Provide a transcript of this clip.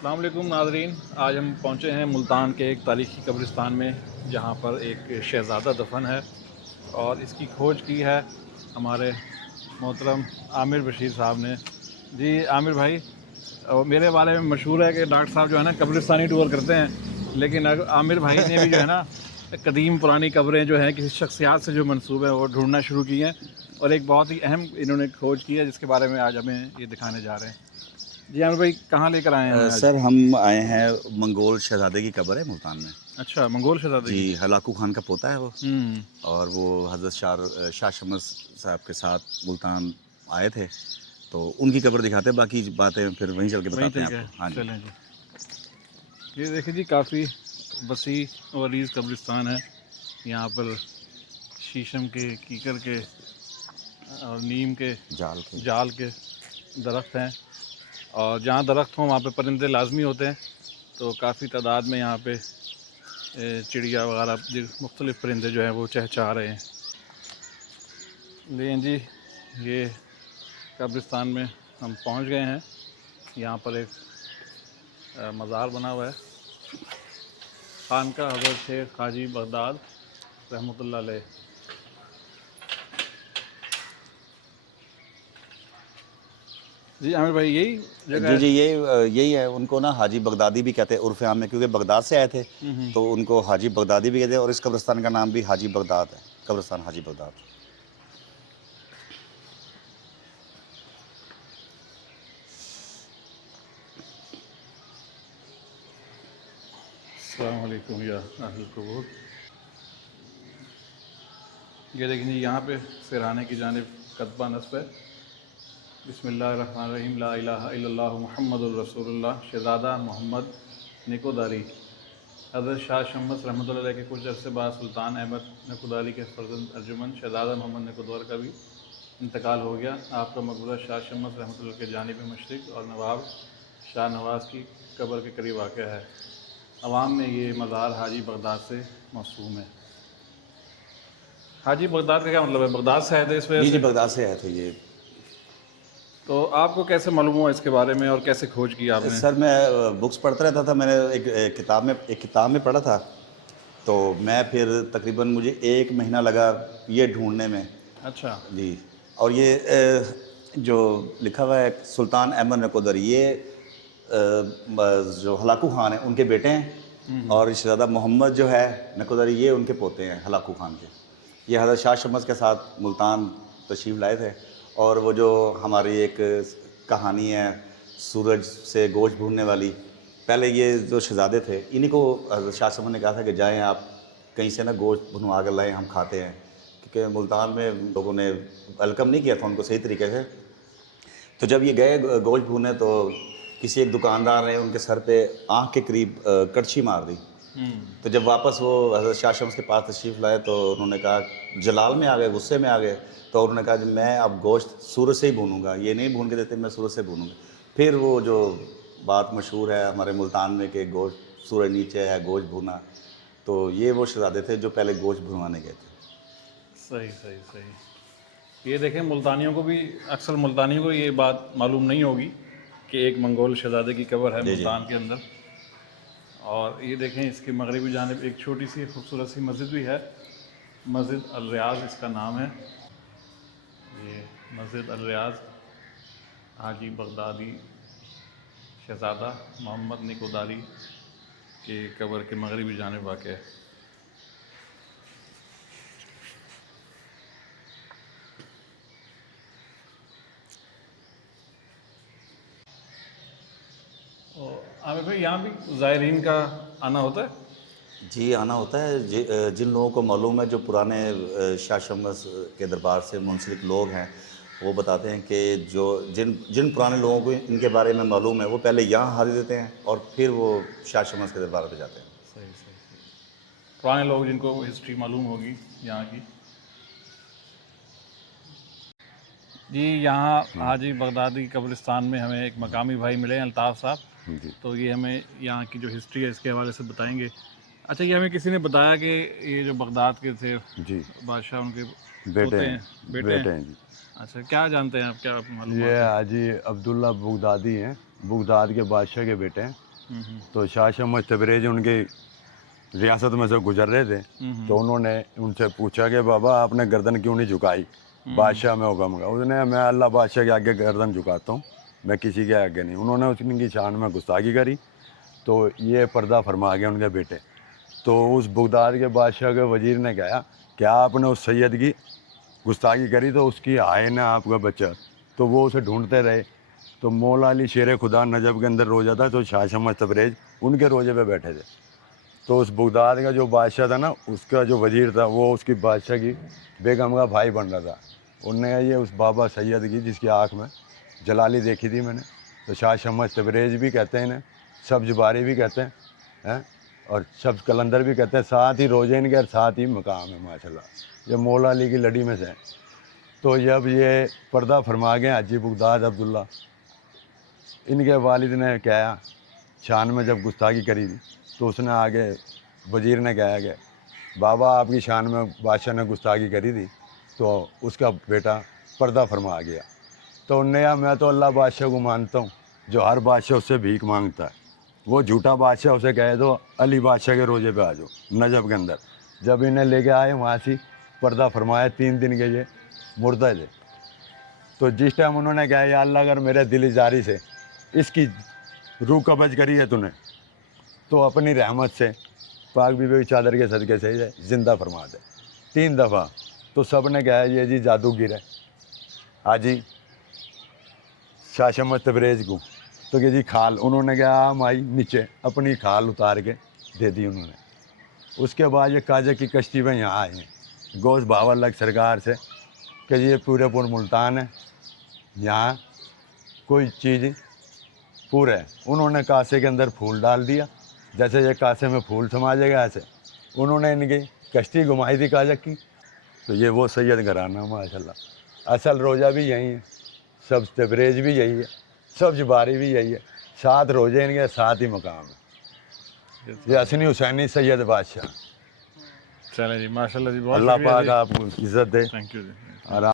السلام علیکم ناظرین، آج ہم پہنچے ہیں ملتان کے ایک تاریخی قبرستان میں جہاں پر ایک شہزادہ دفن ہے اور اس کی کھوج کی ہے ہمارے محترم عامر بشیر صاحب نے۔ جی عامر بھائی، میرے بارے میں مشہور ہے کہ ڈاکٹر صاحب جو ہے نا قبرستانی ٹور کرتے ہیں، لیکن عامر بھائی نے بھی جو ہے نا قدیم پرانی قبریں جو ہیں کسی شخصیات سے جو منسوب ہیں وہ ڈھونڈنا شروع کی ہیں، اور ایک بہت ہی اہم انہوں نے کھوج کی ہے جس کے بارے میں آج ہمیں یہ دکھانے جا رہے ہیں۔ جی عامر بھائی، کہاں لے کر آئے ہیں ہمیں آج؟ سر ہم آئے ہیں منگول شہزادے کی قبر ہے ملتان میں۔ اچھا، منگول شہزادے جی، کی۔ ہلاکو خان کا پوتا ہے وہ، ہوں۔ اور وہ حضرت شاہ شمس صاحب کے ساتھ ملتان آئے تھے، تو ان کی قبر دکھاتے ہیں، باقی باتیں پھر وہیں چل کے وہیں بتاتے ہیں ٹھیک آپ ہے، کو۔ ہاں جی، چلیں جی۔ یہ دیکھیں جی، کافی وسیع و عریض قبرستان ہے۔ یہاں پر شیشم کے، کیکر کے اور نیم کے، جال کے۔ جال کے درخت ہیں، اور جہاں درخت ہوں وہاں پہ پرندے لازمی ہوتے ہیں، تو کافی تعداد میں یہاں پہ چڑیا وغیرہ مختلف پرندے جو ہیں وہ چہچہا رہے ہیں۔ لیکن جی، یہ قبرستان میں ہم پہنچ گئے ہیں۔ یہاں پر ایک مزار بنا ہوا ہے، خانقاہ حضرت شیخ حاجی بغداد رحمۃ اللہ علیہ۔ جی عامر بھائی، یہی جگہ جی ہے؟ جی، یہی ہے، ان کو نا حاجی بغدادی بھی کہتے ہیں عرف عام میں، کیونکہ بغداد سے آئے تھے تو ان کو حاجی بغدادی بھی کہتے ہیں، اور اس قبرستان کا نام بھی حاجی بغداد ہے، قبرستان حاجی بغداد۔ السلام علیکم یا اہل القبور۔ یہ دیکھیں جی، یہاں پہ سرہانے کی جانب کتبہ نصب ہے۔ بسم اللہ الرحمن الرحیم، لا الہ الا اللہ محمد الرسول اللہ۔ شہزادہ محمد نیکوداری حضرت شاہ شمس رحمۃ اللہ علیہ کے کچھ عرصے بعد سلطان احمد نیکوداری کے فرزند ارجمند شہزادہ محمد نیکودار کا بھی انتقال ہو گیا۔ آپ کا مقبرہ شاہ شمس رحمۃ اللہ کے جانب مشرق اور نواب شاہ نواز کی قبر کے قریب واقع ہے۔ عوام میں یہ مزار حاجی بغداد سے موسوم ہے۔ حاجی بغداد کا کیا مطلب ہے؟ بغداد سے آئے تھے اس وجہ جی جی، سے؟ بغداد سے آئے تھے یہ۔ تو آپ کو کیسے معلوم ہوا اس کے بارے میں، اور کیسے کھوج کی آپ نے؟ سر میں بکس پڑھتا رہتا تھا، میں نے ایک کتاب میں پڑھا تھا، تو میں پھر تقریباً مجھے 1 مہینہ لگا یہ ڈھونڈنے میں۔ اچھا۔ جی، اور یہ جو لکھا ہوا ہے سلطان احمد نیکوداری، یہ جو ہلاکو خان ہیں ان کے بیٹے ہیں، اور شہزادہ محمد جو ہے نیکوداری، یہ ان کے پوتے ہیں ہلاکو خان کے۔ یہ حضرت شاہ شمس کے ساتھ ملتان تشریف لائے تھے، اور وہ جو ہماری ایک کہانی ہے سورج سے گوشت بھوننے والی، پہلے یہ جو شہزادے تھے انہیں کو حضرت شاہ شمس نے کہا تھا کہ جائیں آپ کہیں سے نا گوشت بھنوا کر لائیں، ہم کھاتے ہیں، کیونکہ ملتان میں لوگوں نے ویلکم نہیں کیا تھا ان کو صحیح طریقے سے۔ تو جب یہ گئے گوشت بھونے تو کسی ایک دکاندار نے ان کے سر پہ آنکھ کے قریب کڑچھی مار دی۔ تو جب واپس وہ حضرت شاہ شمس کے پاس تشریف لائے تو انہوں نے کہا، جلال میں آ گئے، غصے میں آ گئے، تو انہوں نے کہا کہ میں اب گوشت سورج سے ہی بھونوں گا، یہ نہیں بھون کے دیتے، میں سورج سے بھونوں گا۔ پھر وہ جو بات مشہور ہے ہمارے ملتان میں کہ گوشت سورج نیچے ہے، گوشت بھونا، تو یہ وہ شہزادے تھے جو پہلے گوشت بھنوانے گئے تھے۔ صحیح صحیح صحیح۔ یہ دیکھیں، ملتانیوں کو بھی، اکثر ملتانیوں کو یہ بات معلوم نہیں ہوگی کہ ایک منگول شہزادے کی قبر ہے جی جی، ملتان کے اندر۔ اور یہ دیکھیں، اس کی مغربی جانب ایک چھوٹی سی خوبصورت سی مسجد بھی ہے، مسجد الریاض اس کا نام ہے۔ یہ مسجد الریاض حاجی بغدادی شہزادہ محمد نیکوداری کے قبر کے مغربی جانب واقع ہے۔ اور عامر بھائی، یہاں بھی زائرین کا آنا ہوتا ہے؟ جی آنا ہوتا ہے، جن لوگوں کو معلوم ہے، جو پرانے شاہ شمس کے دربار سے منسلک لوگ ہیں، وہ بتاتے ہیں کہ جن پرانے لوگوں کو ان کے بارے میں معلوم ہے وہ پہلے یہاں حاضر دیتے ہیں اور پھر وہ شاہ شمس کے دربار پہ جاتے ہیں۔ صحیح صحیح صحیح۔ پرانے لوگ جن کو ہسٹری معلوم ہوگی یہاں کی۔ جی، یہاں حاجی بغدادی قبرستان میں ہمیں ایک مقامی بھائی ملے ہیں، الطاف صاحب، جی تو یہ ہمیں یہاں کی جو ہسٹری ہے اس کے حوالے سے بتائیں گے۔ اچھا، یہ ہمیں کسی نے بتایا کہ یہ جو بغداد کے تھے جی، بادشاہ، ان کے بیٹے پوتے ہیں، ہیں، بیٹے ہیں؟ بیٹے ہیں جی۔ اچھا، کیا جانتے ہیں آپ، کیا یہ معلومات ہیں؟ حاجی عبداللہ بغدادی ہیں، بغداد کے بادشاہ کے بیٹے ہیں، تو شاہ شمس تبریز ان کی ریاست میں سے گزر رہے تھے، تو انہوں نے ان سے پوچھا کہ بابا آپ نے گردن کیوں نہیں جھکائی بادشاہ میں حکم کا؟ اس نے میں اللہ بادشاہ کے آگے گردن جھکاتا ہوں، میں کسی کے آگے نہیں۔ انہوں نے اس کی شان میں گستاخی کری، تو یہ پردہ فرما گیا ان کے بیٹے۔ تو اس بغداد کے بادشاہ کے وزیر نے کہا کہ آپ نے اس سید کی گستاخی کری تو اس کی آئے نا آپ کا بچہ، تو وہ اسے ڈھونڈتے رہے۔ تو مولا علی شیر خدا نجف کے اندر روزہ تھا، تو شاہ شمس تبریز ان کے روزے پہ بیٹھے تھے۔ تو اس بغداد کا جو بادشاہ تھا نا، اس کا جو وزیر تھا، وہ اس کی بادشاہ کی بیگم کا بھائی بن رہا تھا۔ انہوں نے کہا یہ اس بابا سید کی جس کی آنکھ میں جلالی دیکھی تھی میں نے، تو شاہ شمس تبریز بھی کہتے ہیں انہیں، سبز باری بھی کہتے ہیں، اور سبز قلندر بھی کہتے ہیں، ساتھ ہی روزے ان کے اور ساتھ ہی مقام ہے ماشاءاللہ، یہ مولا علی کی لڑی میں سے ہیں۔ تو جب یہ پردہ فرما گئے حاجی بغداد عبداللہ، ان کے والد نے کہا شان میں جب گستاخی کری تھی، تو اس نے آگے وزیر نے کہا کہ بابا آپ کی شان میں بادشاہ نے گستاخی کری تھی، تو اس کا بیٹا پردہ فرما گیا۔ تو انہوں نے کہا میں تو اللہ بادشاہ کو مانتا ہوں جو ہر بادشاہ اس سے بھیک مانگتا ہے، وہ جھوٹا بادشاہ اسے کہے دو علی بادشاہ کے روزے پہ آ جاؤ نجف کے اندر۔ جب انہیں لے کے آئے وہاں سے پردہ فرمایا، 3 دن کے یہ مردہ تھے۔ تو جس ٹائم انہوں نے کہا یا اللہ اگر میرے دل ازاری سے اس کی روح قبض کری ہے تو نے، تو اپنی رحمت سے پاک بی بی کی چادر کے صدقے سے یہ زندہ فرما دے 3 دفعہ۔ تو سب نے کہا یہ جی جادوگر ہے حاجی شاہ شمس تبریز کو، تو کہ جی کھال، انہوں نے کہا آم آئی نیچے، اپنی کھال اتار کے دے دی انہوں نے۔ اس کے بعد یہ کاجہ کی کشتی میں یہاں آئے ہیں گوشت بھاور لگ سرکار سے کہ یہ پورے پور ملتان ہے، یہاں کوئی چیز پورا ہے۔ انہوں نے کاسے کے اندر پھول ڈال دیا، جیسے یہ کاسے میں پھول سما جائے گا ایسے انہوں نے ان کی کشتی گھمائی تھی کاجہ کی۔ تو یہ وہ سید گھرانہ ماشاءاللہ، اصل روزہ بھی یہی ہے، سبز تبریز بھی یہی ہے، سبز باری بھی یہی ہے، 7 روزے ان کے 7 ہی مقام ہے۔ یہ حسنی حسینی سید بادشاہ، چلیں جی، ماشاء اللہ جی، بہت اللہ شکریہ پاک جی، آپ کو عزت دے تھینک یو جی۔ اور